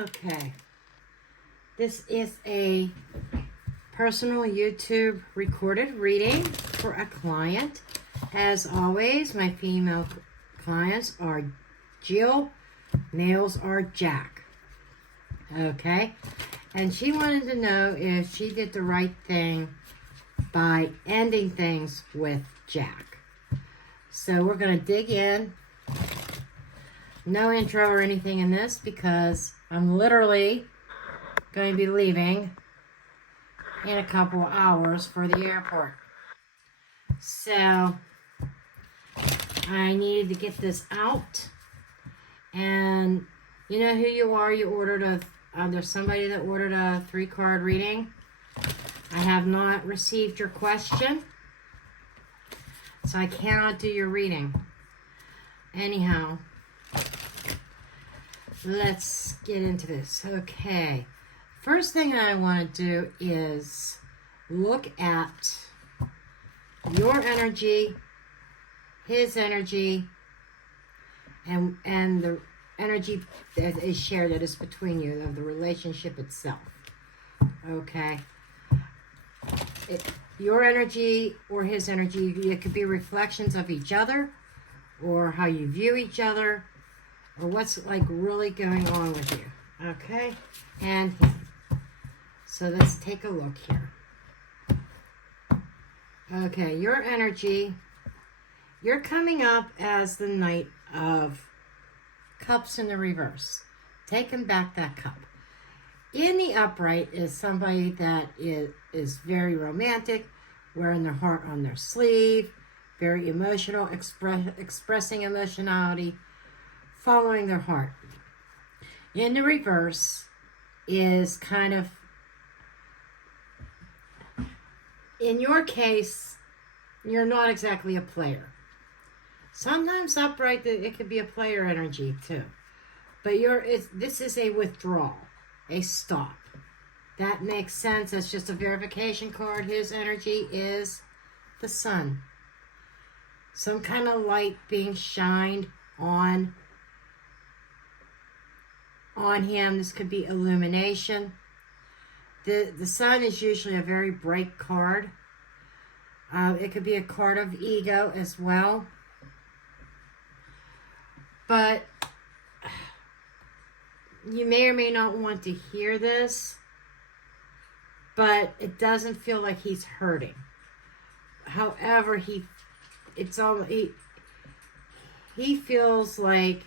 Okay, this is a personal YouTube recorded reading for a client. As always, my female clients are Jill, males are Jack. Okay, and she wanted to know if she did the right thing by ending things with Jack. So we're going to dig in. No intro or anything in this because I'm literally going to be leaving in a couple of hours for the airport. So I needed to get this out. And you know who you are. You ordered there's somebody that ordered a 3-card reading. I have not received your question, so I cannot do your reading. Anyhow, let's get into this. Okay. First thing I want to do is look at your energy, his energy, and the energy that is shared, that is between you, of the relationship itself. Okay. Your energy or his energy, it could be reflections of each other, or how you view each other, or what's like really going on with you. Okay? And so let's take a look here. Okay, your energy, you're coming up as the Knight of Cups in the reverse. Taking back that cup. In the upright is somebody that is very romantic, wearing their heart on their sleeve, very emotional, expressing emotionality, following their heart. In the reverse is kind of, in your case, you're not exactly a player. Sometimes upright, it could be a player energy too. But this is a withdrawal, a stop. That makes sense. That's just a verification card. His energy is the sun. Some kind of light being shined on him. This could be illumination. The sun is usually a very bright card. It could be a card of ego as well. But you may or may not want to hear this, but it doesn't feel like he's hurting. However, he feels like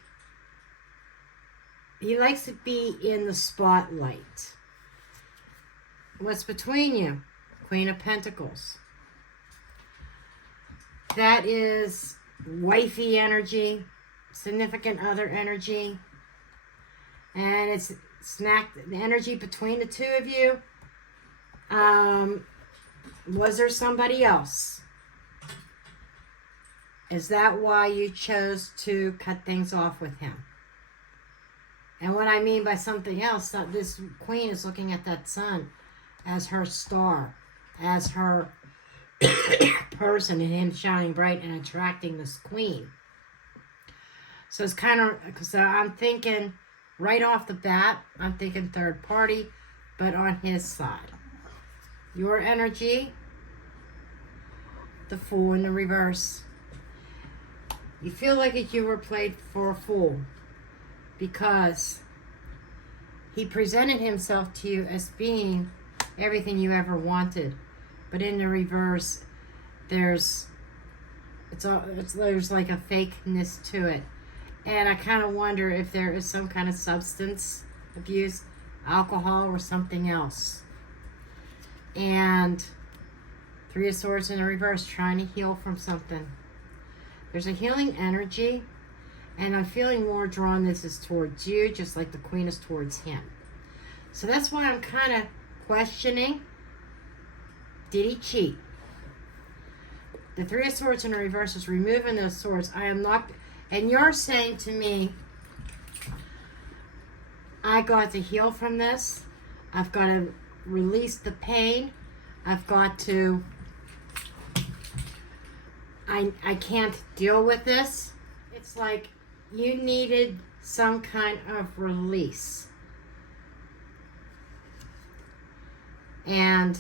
he likes to be in the spotlight. What's between you? Queen of Pentacles. That is wifey energy, significant other energy. And it's the energy between the two of you. Was there somebody else? Is that why you chose to cut things off with him? And what I mean by something else, this queen is looking at that sun as her star, as her person, and him shining bright and attracting this queen. So it's kind of, so I'm thinking right off the bat, I'm thinking third party, but on his side. Your energy, the Fool in the reverse. You feel like you were played for a fool because he presented himself to you as being everything you ever wanted. But in the reverse, there's like a fakeness to it. And I kind of wonder if there is some kind of substance abuse, alcohol, or something else. And 3 of Swords in the reverse, trying to heal from something. There's a healing energy, and I'm feeling more drawn. This is towards you, just like the Queen is towards him. So that's why I'm kind of questioning, did he cheat? The 3 of Swords in the reverse is removing those swords. I am not, and you're saying to me, I got to heal from this. I've got to release the pain. I've got to, I can't deal with this. It's like you needed some kind of release. And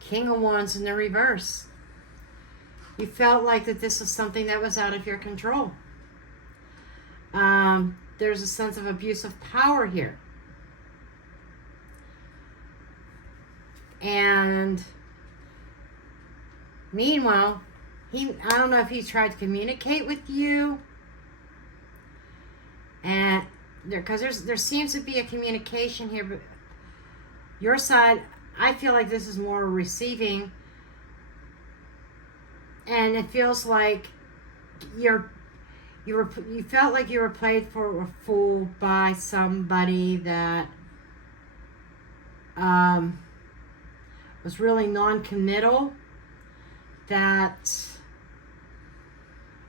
King of Wands in the reverse. You felt like that this was something that was out of your control. There's a sense of abuse of power here. And meanwhile, I don't know if he tried to communicate with you. And because there seems to be a communication here, but your side, I feel like this is more receiving, and it feels like you felt like you were played for a fool by somebody that was really non-committal. That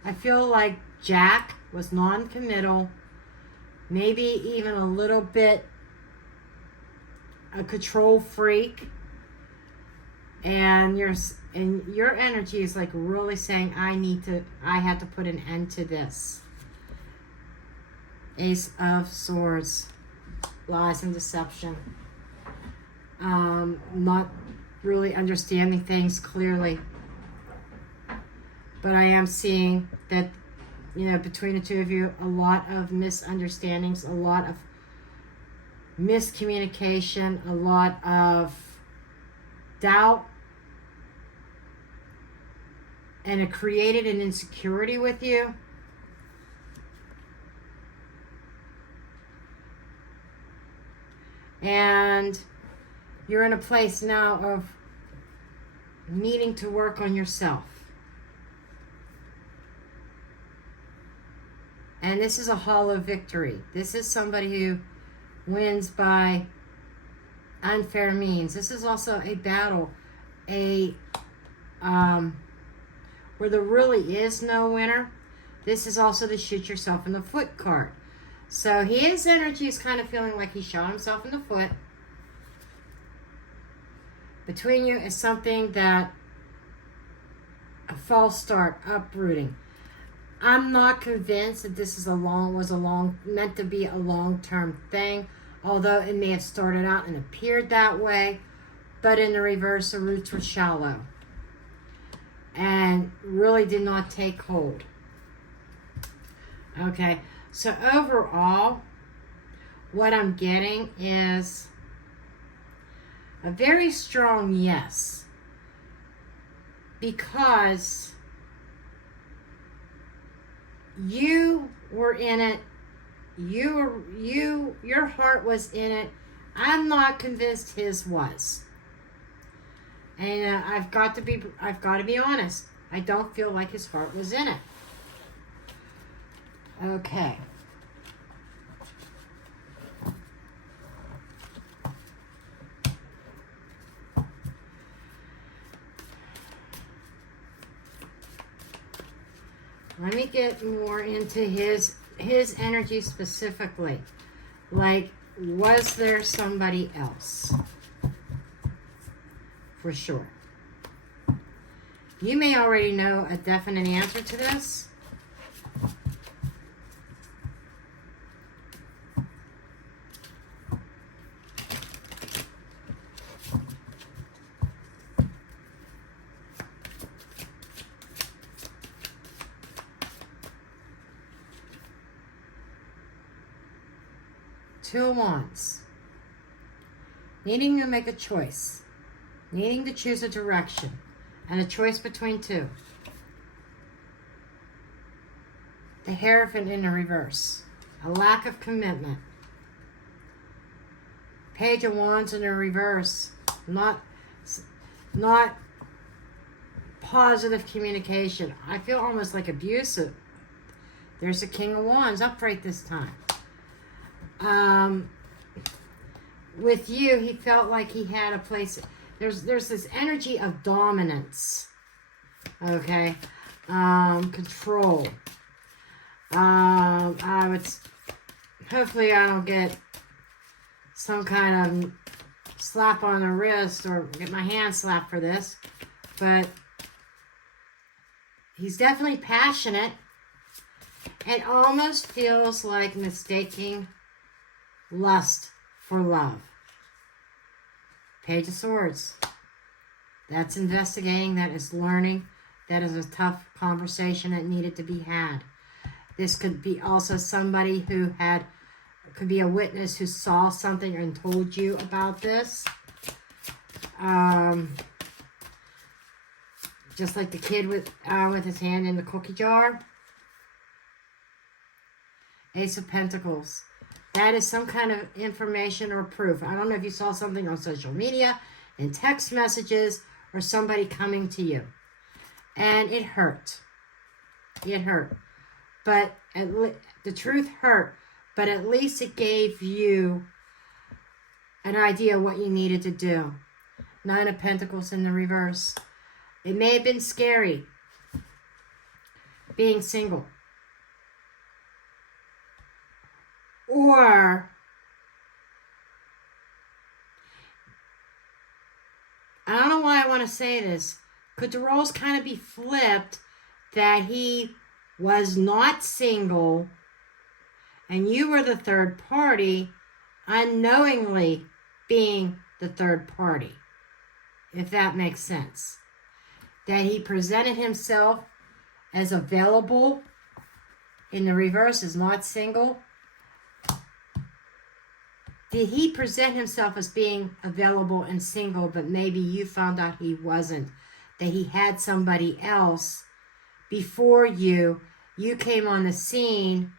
I feel like Jack was non-committal, maybe even a little bit a control freak, and your energy is like really saying, I had to put an end to this. Ace of Swords, lies and deception, not really understanding things clearly, but I am seeing that, between the two of you, a lot of misunderstandings, a lot of miscommunication, a lot of doubt, and it created an insecurity with you. And you're in a place now of needing to work on yourself. And this is a hollow victory. This is somebody who wins by unfair means. This is also a battle, where there really is no winner. This is also the shoot yourself in the foot card. So his energy is kind of feeling like he shot himself in the foot. Between you is something that a false start, uprooting. I'm not convinced that this is meant to be a long-term thing, although it may have started out and appeared that way, but in the reverse, the roots were shallow and really did not take hold. Okay, so overall, what I'm getting is a very strong yes, because you were in it. Your heart was in it. I'm not convinced his was. And I've got to be honest. I don't feel like his heart was in it. Okay. Let me get more into his energy specifically. Like, was there somebody else? For sure. You may already know a definite answer to this. Two of Wands. Needing to make a choice. Needing to choose a direction. And a choice between two. The Hierophant in the reverse. A lack of commitment. Page of Wands in the reverse. Not positive communication. I feel almost like abusive. There's a King of Wands upright this time. With you, he felt like he had a place. There's this energy of dominance. Okay. Control. Hopefully I don't get some kind of slap on the wrist or get my hand slapped for this. But he's definitely passionate. It almost feels like mistaking lust for love. Page of Swords. That's investigating. That is learning. That is a tough conversation that needed to be had. This could be also somebody who could be a witness who saw something and told you about this. Just like the kid with his hand in the cookie jar. Ace of Pentacles. That is some kind of information or proof. I don't know if you saw something on social media, in text messages, or somebody coming to you. And it hurt. It hurt. But the truth hurt. But at least it gave you an idea of what you needed to do. Nine of Pentacles in the reverse. It may have been scary being single. Or I don't know why I want to say this. Could the roles kind of be flipped that he was not single and you were the third party, unknowingly being the third party, if that makes sense? That he presented himself as available in the reverse, is not single. Did he present himself as being available and single, but maybe you found out he wasn't? That he had somebody else before you. You came on the scene,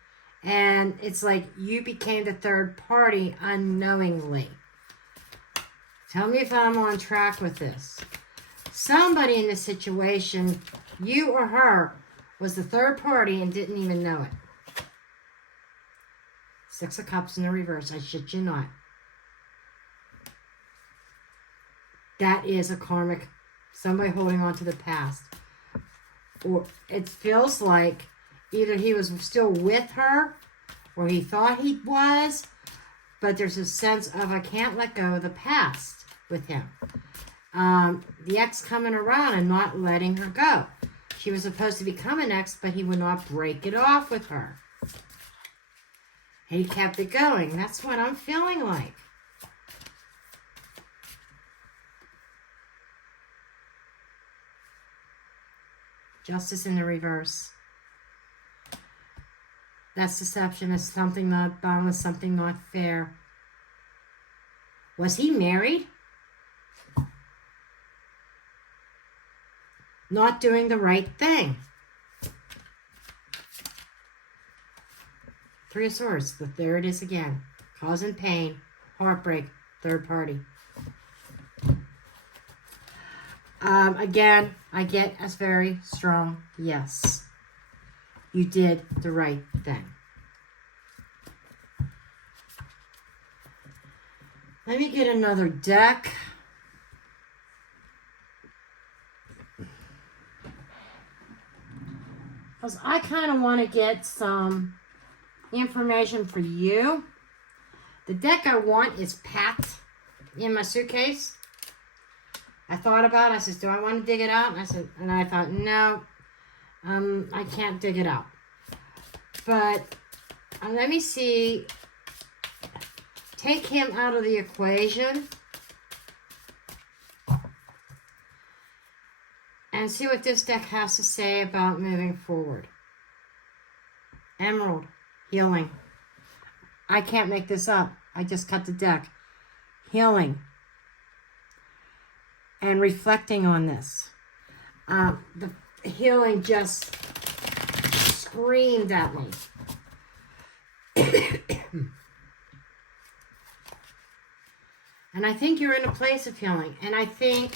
and it's like you became the third party unknowingly. Tell me if I'm on track with this. Somebody in this situation, you or her, was the third party and didn't even know it. Six of Cups in the reverse. I shit you not. That is a karmic, somebody holding on to the past. Or it feels like either he was still with her or he thought he was, but there's a sense of I can't let go of the past with him. The ex coming around and not letting her go. She was supposed to become an ex, but he would not break it off with her. He kept it going. That's what I'm feeling like. Justice in the reverse. That's deception. It's something not boundless, something not fair. Was he married? Not doing the right thing. Three of Swords. There it is again. Causing pain, heartbreak, third party. Again, I get a very strong yes. You did the right thing. Let me get another deck. Because I kind of want to get some information for you. The deck I want is packed in my suitcase. I thought about it. I said, do I want to dig it out? And I thought, no, I can't dig it out. But let me see. Take him out of the equation. And see what this deck has to say about moving forward. Emerald. Healing. I can't make this up. I just cut the deck. Healing. And reflecting on this. The healing just screamed at me. And I think you're in a place of healing. And I think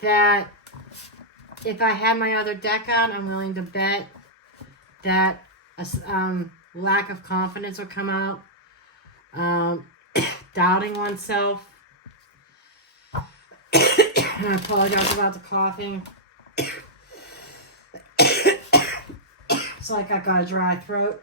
that if I had my other deck out, I'm willing to bet that a lack of confidence will come out. Doubting oneself. And I apologize about the coughing. It's like I got a dry throat.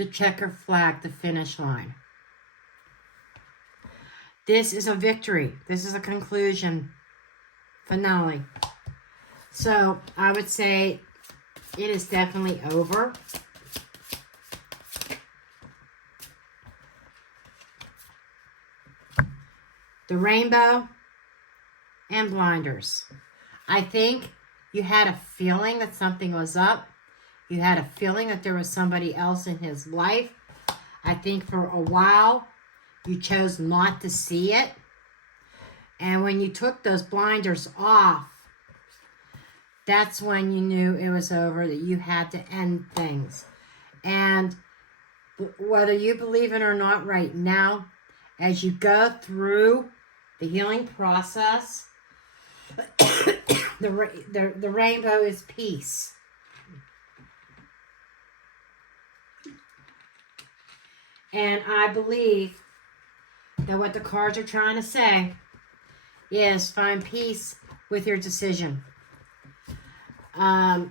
the checker flag, the finish line. This is a victory. This is a conclusion, finale. So I would say it is definitely over. The rainbow and blinders. I think you had a feeling that something was up. You had a feeling that there was somebody else in his life. I think for a while you chose not to see it. And when you took those blinders off, that's when you knew it was over, that you had to end things. And whether you believe it or not right now, as you go through the healing process, the rainbow is peace. And I believe that what the cards are trying to say is find peace with your decision. I'm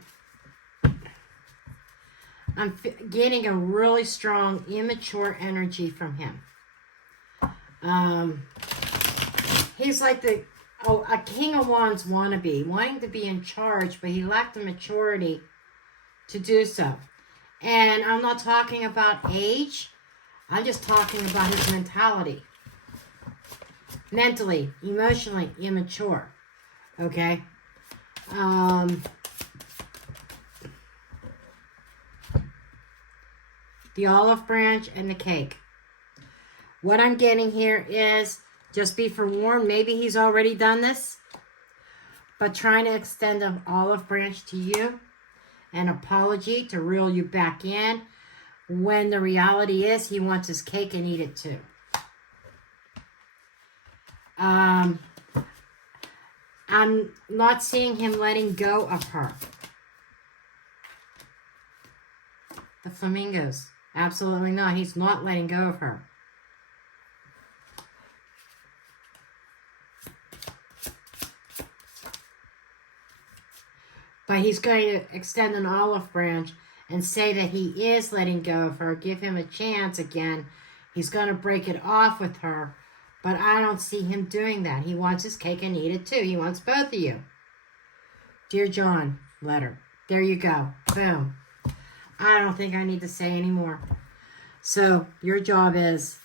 getting a really strong, immature energy from him. He's like a King of Wands wannabe, wanting to be in charge, but he lacked the maturity to do so. And I'm not talking about age. I'm just talking about his mentality. Mentally, emotionally immature. Okay? The olive branch and the cake. What I'm getting here is, just be forewarned, maybe he's already done this, but trying to extend an olive branch to you, an apology to reel you back in, when the reality is he wants his cake and eat it too. I'm not seeing him letting go of her. The flamingos. Absolutely not. He's not letting go of her. But he's going to extend an olive branch and say that he is letting go of her. Give him a chance again. He's going to break it off with her. But I don't see him doing that. He wants his cake and eat it too. He wants both of you. Dear John, letter. There you go. Boom. I don't think I need to say any more. So your job is,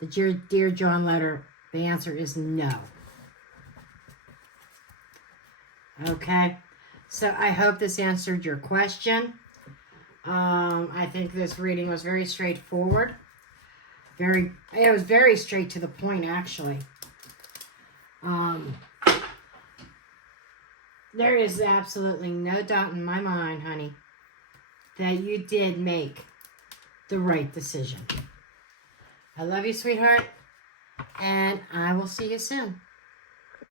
the Dear John letter, the answer is no. Okay? So I hope this answered your question. I think this reading was very straightforward. It was very straight to the point, actually. There is absolutely no doubt in my mind, honey, that you did make the right decision. I love you, sweetheart, and I will see you soon.